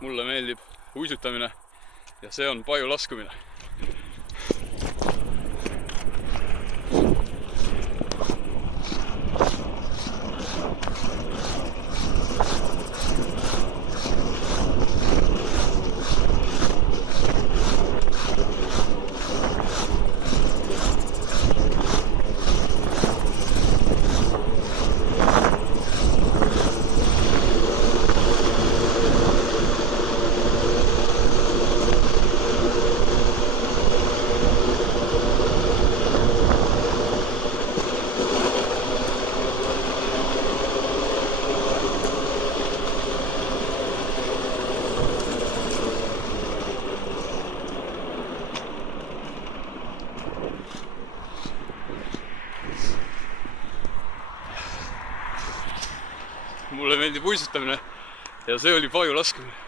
mulle meeldib uisutamine ja see on paju laskumine. Mulle meeldib uisutamine ja see oli paju laskumine.